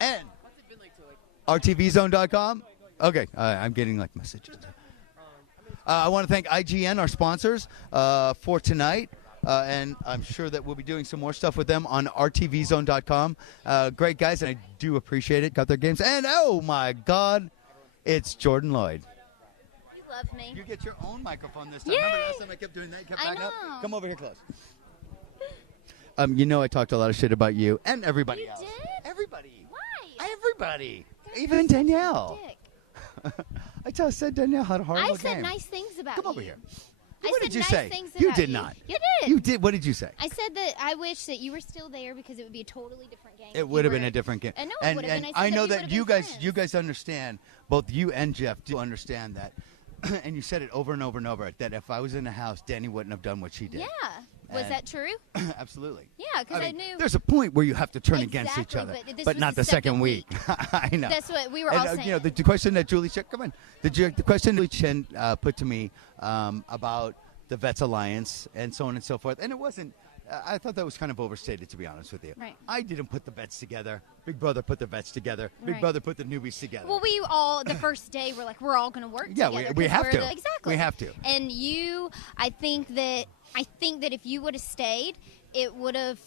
And RTVZone.com. Okay, I'm getting like messages. I want to thank IGN, our sponsors, for tonight. And I'm sure that we'll be doing some more stuff with them on RTVZone.com. Great guys, and I do appreciate it. Got their games. And oh my God, it's Jordan Lloyd. You love me. You get your own microphone this time. Yay! Remember last time I kept doing that? Kept backing up? know. Come over here close. You know I talked a lot of shit about you and everybody You else. did? Everybody. Why? Everybody. That's Even Danielle. Dick. I said Danielle had a horrible I said game. nice things about Come you. over here. I What said did you nice say? things You about did not. You did. You did. What did you say? I said that I wish that you were still there because it would be a totally different game. It would have been a different game. I know it and would have and been. I know we that would've you been guys friends. understand, both you and Jeff do understand that. And you said it over and over and over, that if I was in the house, Danny wouldn't have done what she did. Yeah. Was And- that true? Absolutely. Yeah, because I mean, knew. There's a point where you have to turn against each Exactly, other, but this but was not the the second second week. I know. That's what we were And, all saying. you know, the question that Julie Chen, come on, the question Julie Chen put to me about the Vets Alliance and so on and so forth, and it wasn't. I thought that was kind of overstated, to be honest with you. Right. I didn't put the vets together. Big Brother put the vets together. Big Right. Brother put the newbies together. Well, we all the first day were like, we're all going to work Yeah, together. we 'cause have we're to. Exactly. We have to. And you, I think that if you would have stayed, there would have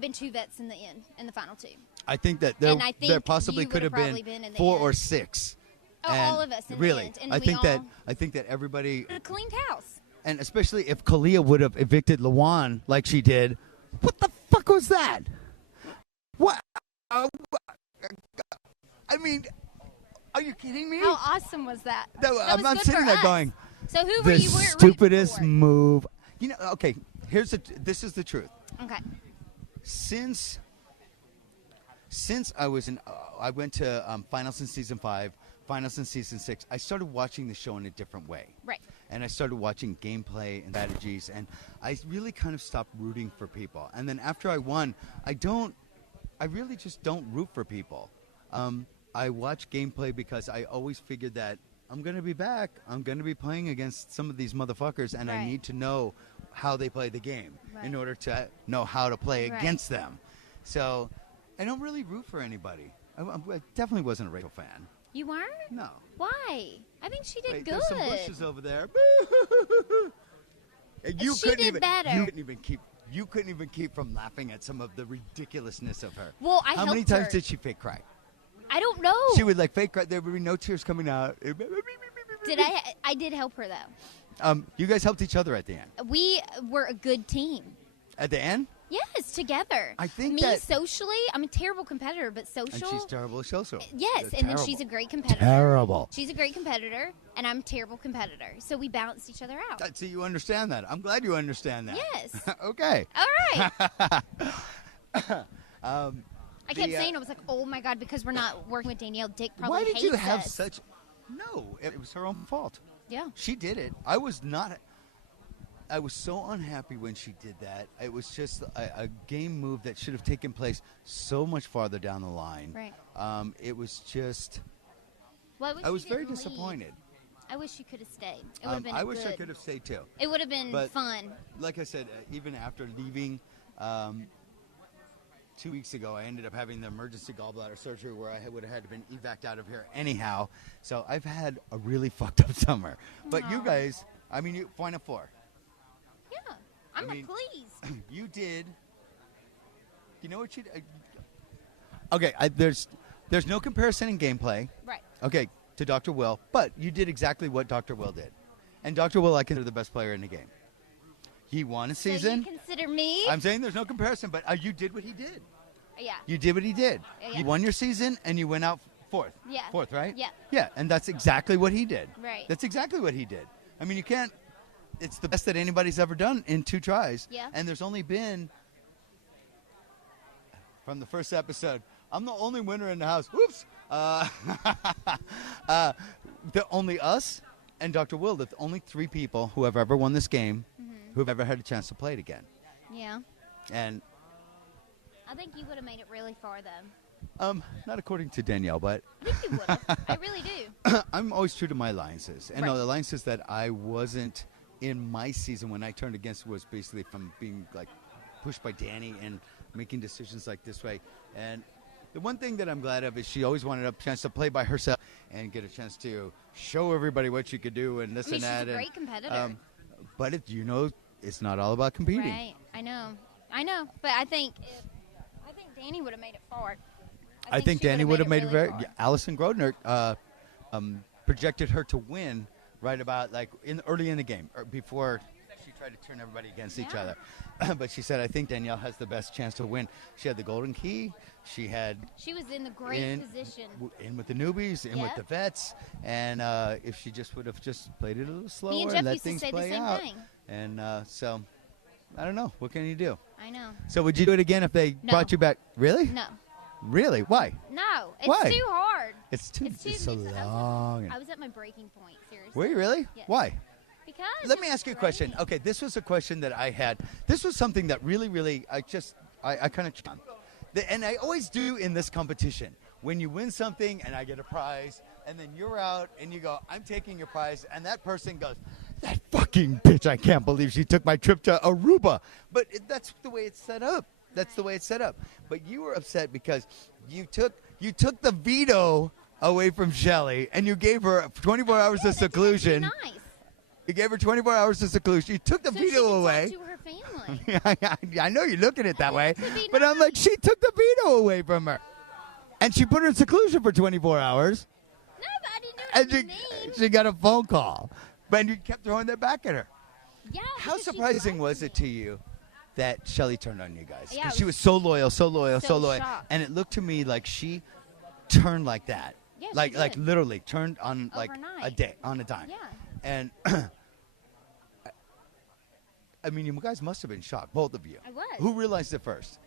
been 2 vets in the end, in the final 2. I think that And I think there possibly you could have would've probably been in the 4 end. or 6. Oh, And all of us in the really, end, and I we think all- that everybody, A cleaned house. and especially if Kalia would have evicted Lawan like she did, what the fuck was that? What? I mean, are you kidding me? How awesome was that? No, That I'm was not good sitting for there us. going, So who were the you rooting stupidest for? move. You know, okay, this is the truth. Okay. Since I went to finals in season 5, finals in season 6, I started watching the show in a different way. Right. And I started watching gameplay and strategies, and I really kind of stopped rooting for people. And then after I won, I really just don't root for people. I watch gameplay because I always figured that I'm going to be back. I'm going to be playing against some of these motherfuckers, and I Right. need to know how they play the game in Right. order to know how to play Right. against them. So I don't really root for anybody. I definitely wasn't a Rachel fan. You weren't? No. Why? I think she did Wait, good. there's some bushes over there. And She couldn't did even, better. You couldn't even keep from laughing at some of the ridiculousness of her. Well, I How many helped times her. did she fake cry? I don't know. She would like fake cry. There would be no tears coming out. I did help her though. You guys helped each other at the end. We were a good team. At the end? Yes, together. I think me that- socially, I'm a terrible competitor, but And social. she's terrible at social. Yes, and then she's a great competitor. Terrible. She's a great competitor, and I'm a terrible competitor. So we balanced each other out. So you understand that. I'm glad you understand that. Yes. Okay. All right. I kept the, saying, I was like, oh my God, because we're not working with Danielle, Dick probably Why did hates you have us. such... No, it was her own fault. Yeah. She did it. I was not... I was so unhappy when she did that. It was just a game move that should have taken place so much farther down the line. Right. It was just... Well, I was you very didn't leave. disappointed. I wish you could have stayed. It would have been I wish I good. could have stayed too. It would have been But- fun. Like I said, even after leaving 2 weeks ago, I ended up having the emergency gallbladder surgery where I would have had been evac'd out of here anyhow. So I've had a really fucked up summer. But you Aw. guys, I mean, you Final Four. Yeah. I'm mean- pleased. You did. You know what you did? Okay, there's no comparison in gameplay. Right. Okay, to Dr. Will, but you did exactly what Dr. Will did. And Dr. Will, I consider the best player in the game. He won a season. So you consider me? I'm saying there's no comparison, but you did what he did. Yeah. You did what he did. Yeah. You won your season, and you went out fourth. Yeah. Fourth, right? Yeah. Yeah, and that's exactly what he did. Right. That's exactly what he did. I mean, you can't... It's the best that anybody's ever done in 2 tries. Yeah. And there's only been... From the first episode, I'm the only winner in the house. Whoops! Only us and Dr. Will, the only 3 people who have ever won this game who have ever had a chance to play it again. Yeah. And I think you would have made it really far, though. not according to Danielle, but I think you would have. I really do. I'm always true to my alliances. And Right. the alliances that I wasn't in my season when I turned against was basically from being like pushed by Danny and making decisions like this way. And The one thing that I'm glad of is she always wanted a chance to play by herself and get a chance to show everybody what she could do and this I mean, and that. she's a great competitor. But it's not all about competing. Right. I know. But I think Danny would have made it far. I think she Danny would have made it really very. far. Yeah, Allison Grodner projected her to win right about like early in the game or before she tried to turn everybody against each Yeah. other. But she said, I think Danielle has the best chance to win. She had the golden key. She was in the great position. in with the newbies, in with Yep. the vets, and if she just would have just played it a little slower Me and and Jeff let used to things say the play same out, thing. and so I don't know. What can you do? I know. So would you do it again if they No. brought you back? Really? No. Really? Why? No. It's Why? too hard. It's too. It's too so mixed up. long. I was at my breaking point, seriously. Were you really? Yes. Why? Because Let it me was ask you a question. great. Okay, this was a question that I had. This was something that really, I kind of, and I always do in this competition. When you win something and I get a prize, and then you're out and you go, I'm taking your prize, and that person goes, that fucking bitch, I can't believe she took my trip to Aruba. But that's the way it's set up. That's the way it's set up. But you were upset because you took the veto away from Shelly, and you gave her 24 hours Yeah, of that didn't seclusion. seem nice. You gave her 24 hours of seclusion. You took the So she veto could away. talk to her family. I know you're looking at it that way, To be but I'm like, nice. she took the veto away from her, and she put her in seclusion for 24 hours, No, but I didn't do and anything mean. she got a phone call, but you kept throwing that back at her. Yeah. How because she surprising liked was it me. to you that Shelly turned on you guys? Yeah, 'Cause I she was so loyal, so loyal, so so loyal, shocked. and it looked to me like she turned like that, Yeah, she like did. literally turned on like a Overnight. day, on a dime. Yeah. And I mean, you guys must have been shocked, both of you. I was. Who realized it first?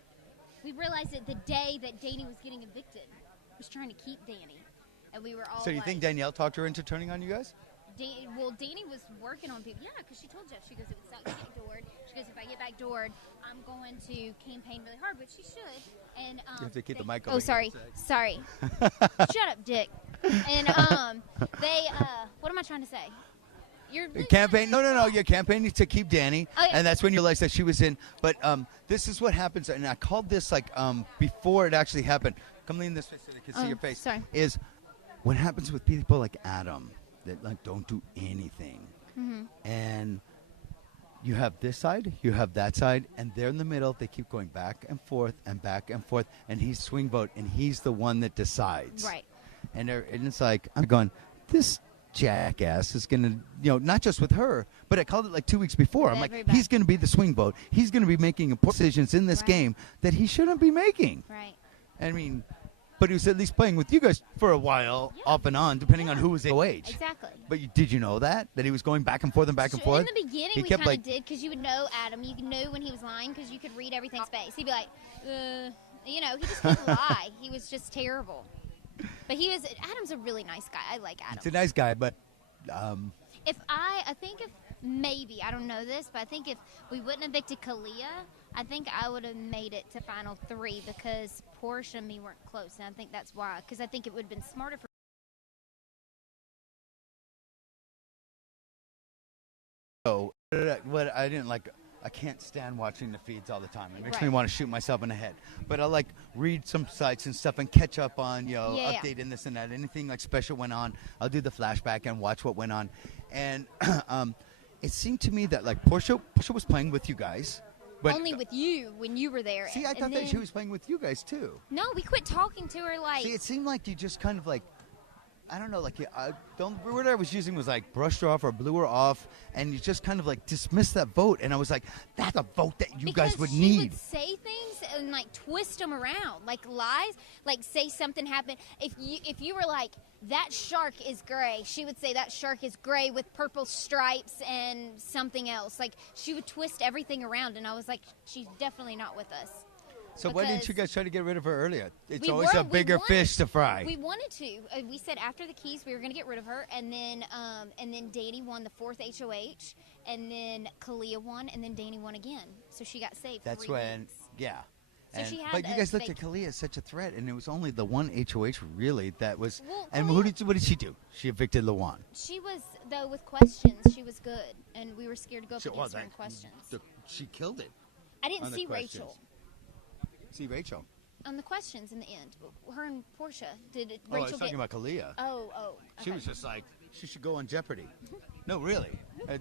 We realized it the day that Danny was getting evicted. Was trying to keep Danny, and we were all. So you like, think Danielle talked her into turning on you guys? Well, Danny was working on people. Yeah, because she told Jeff, she goes, it would suck to get backdoored. She goes, if I get backdoored, I'm going to campaign really hard, which she should. And You have to keep the mic Oh, over sorry, here. sorry. Shut up, Dick. And they, what am I trying to say? You're Campaign? No. You're campaigning to keep Danny, Oh, yeah. and that's when you realize that she was in. But this is what happens, and I called this like before it actually happened. Come lean this way so they can see Oh, your face. sorry. Is what happens with people like Adam that like don't do anything, Mm-hmm. and you have this side, you have that side, and they're in the middle. They keep going back and forth, and he's swing vote, and he's the one that decides. Right. And it's like I'm going, this jackass is going to, not just with her, but I called it like 2 weeks before. With I'm like, everybody. he's going to be the swing vote. He's going to be making important decisions in this Right. game that he shouldn't be making. Right. I mean, but he was at least playing with you guys for a while, Yeah. off and on, depending on Yeah. who was age. Exactly. But did you know that he was going back and forth and back and forth? In the beginning, He we kept, kind like- of did because you would know Adam. You could know when he was lying because you could read everything's face. He'd be like, he just couldn't lie. He was just terrible. But Adam's a really nice guy. I like Adam. He's a nice guy, but I think if maybe, I don't know this, but I think if we wouldn't have evicted Kalia, I think I would have made it to Final 3 because Portia and me weren't close. And I think that's why. Because I think it would have been smarter for what I didn't like. I can't stand watching the feeds all the time. It makes me Right. want to shoot myself in the head. But I like read some sites and stuff and catch up on, Yeah. update and this and that. Anything like special went on, I'll do the flashback and watch what went on. And it seemed to me that like Portia was playing with you guys. But only with you when you were there. see, I And thought that she then- was playing with you guys too. No, we quit talking to her like. See, it seemed like you just kind of like, I don't know, like the word I was using was like brushed her off or blew her off, and you just kind of like dismissed that vote. And I was like, that's a vote that you because guys would she need. would say things and like twist them around, like lies, like say something happened. If you were like, that shark is gray, she would say that shark is gray with purple stripes and something else. Like she would twist everything around, and I was like, she's definitely not with us. So why didn't you because guys try to get rid of her earlier? It's we always were- a we bigger wanted- fish to fry. We wanted to. We said after the keys we were going to get rid of her, and then Danny won the 4th HOH, and then Kalia won, and then Danny won again. So she got saved. That's 3 when, weeks. yeah. So she had but you a guys looked at fake- Kalia as such a threat, and it was only the one HOH really that was. Well, and Kalia- what did she do? She evicted Lawan. She was, though, with questions, she was good, and we were scared to go up against her in questions. She killed it. I didn't on the see questions. Rachel. See Rachel. on the questions in the end. Her and Portia. Did Oh, I was Rachel talking get? about Kalia. Oh. She Okay. was just like, she should go on Jeopardy. No, really.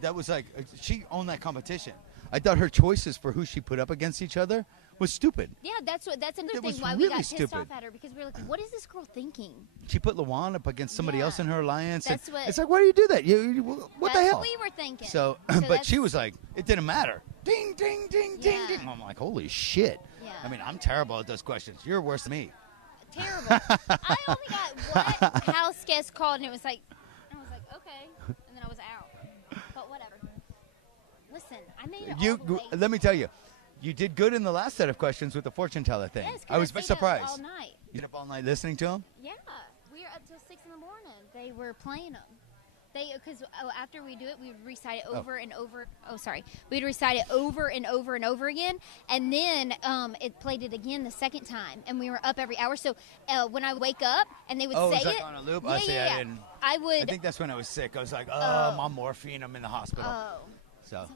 That was like, she owned that competition. I thought her choices for who she put up against each other was stupid. Yeah, that's another It thing was why we really got pissed stupid. off at her, because we were like, what is this girl thinking? She put Lawan up against somebody Yeah. else in her alliance. And That's what- it's like, why do you do that? What the That's hell? what we were thinking. So, but that's- she was like, it didn't matter. Ding, ding, ding, ding, Yeah. ding. I'm like, holy shit. Yeah. I mean, I'm terrible at those questions. You're worse than me. terrible. I only got one house guest called, and it was like, I was like, okay, and then I was out. But whatever. Listen, I made it all the way. Let me tell you, you did good in the last set of questions with the fortune teller thing. Yes, 'cause I was stayed up surprised. all night. You up all night listening to him? Yeah, we were up till 6 in the morning. They were playing them. Because after we do it, we would recite it over and over. Oh, sorry. We'd recite it over and over and over again. And then it played it again the second time. And we were up every hour. So when I wake up and they would Oh, say it's like it. on a loop? Yeah, I see, yeah, I didn't. I would. I think that's when I was sick. I was like, Oh. I'm on morphine. I'm in the hospital. Oh. So.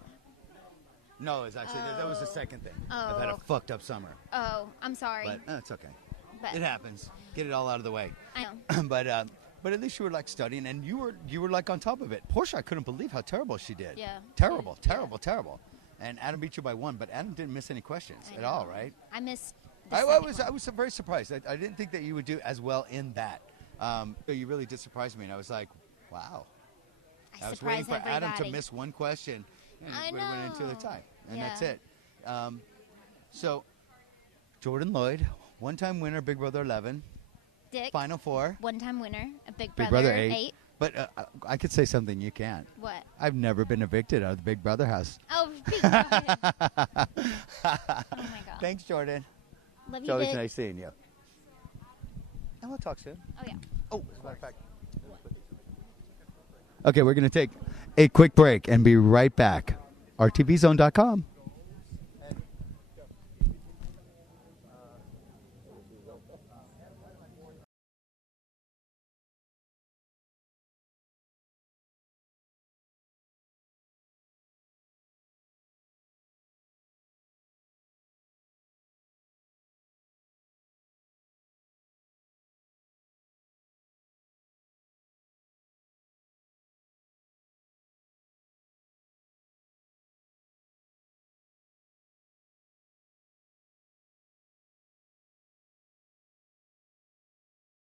No, it was actually, that was the second thing. Oh. I've had a fucked up summer. Oh, I'm sorry. But it's okay. But It happens. Get it all out of the way. I know. But at least you were like studying, and you were like on top of it. Portia, I couldn't believe how terrible she did. Yeah. Terrible, Yeah. terrible. And Adam beat you by one, but Adam didn't miss any questions I at know. all, right? I missed. The I second was one. I was very surprised. I didn't think that you would do as well in that. But you really did surprise me, and I was like, wow. I was waiting surprised for Adam to everybody. miss one question, and I we went into the know. tie, and that's Yeah. it. So, Jordan Lloyd, one-time winner, Big Brother 11, Dick, Final Four, one-time winner, a Big Big Brother, Brother 8. But I could say something you can't. What? I've never been evicted out of the Big Brother house. Oh, be quiet. Oh my God. Thanks, Jordan. Love It's you, always Dick. nice seeing you. And we'll talk soon. Oh yeah. Oh, as a matter of fact. Okay, we're going to take a quick break and be right back. RTVZone.com.